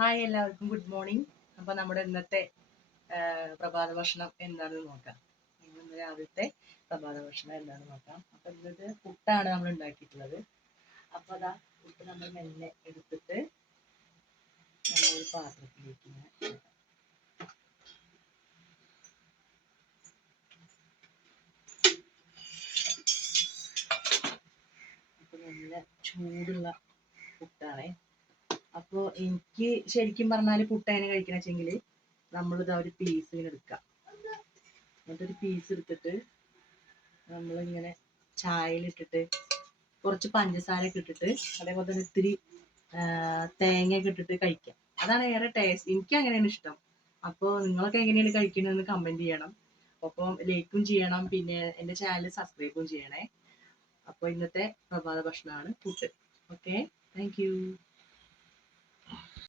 Hi എല്ലാവർക്കും good morning. അപ്പോൾ നമ്മുടെ ഇന്നത്തെ പ്രഭാത ഭക്ഷണം എന്താണെന്ന് നോക്കാം. ഇന്ന് രാവിലത്തെ പ്രഭാത ഭക്ഷണം എന്താണെന്ന് നോക്കാം. അപ്പോൾ ഇന്നത് പുട്ടാണ് നമ്മൾ ഉണ്ടാക്കിയിട്ടുള്ളത്. അപ്പോൾ അതാ പുട്ട് നമ്മൾ മെല്ലെ എടുത്തിട്ട് നമ്മളൊരു പാത്രത്തിലേക്ക് ഇങ്ങനെ അപ്പോൾ നല്ല ചൂടുള്ള പുട്ടാണേ. അപ്പോൾ എനിക്ക് ശരിക്കും പറഞ്ഞാൽ പുട്ട് എങ്ങനെ കഴിക്കണ വെച്ചെങ്കിൽ നമ്മളിതാ ഒരു പീസ് ഇങ്ങനെ എടുക്കാം. എന്നിട്ടൊരു പീസ് എടുത്തിട്ട് നമ്മളിങ്ങനെ ചായയിലിട്ടിട്ട് കുറച്ച് പഞ്ചസാരയൊക്കെ ഇട്ടിട്ട് അതേപോലെ തന്നെ ഇത്തിരി തേങ്ങയൊക്കെ ഇട്ടിട്ട് കഴിക്കാം. അതാണ് ഏറെ ടേസ്റ്റ്. എനിക്ക് അങ്ങനെയാണ് ഇഷ്ടം. അപ്പോൾ നിങ്ങളൊക്കെ എങ്ങനെയാണ് കഴിക്കണമെന്ന് കമൻറ്റ് ചെയ്യണം. ഒപ്പം ലൈക്കും ചെയ്യണം. പിന്നെ എൻ്റെ ചാനൽ സബ്സ്ക്രൈബും ചെയ്യണേ. അപ്പോൾ ഇന്നത്തെ പ്രഭാത ഭക്ഷണമാണ് പുട്ട്. Okay, thank you.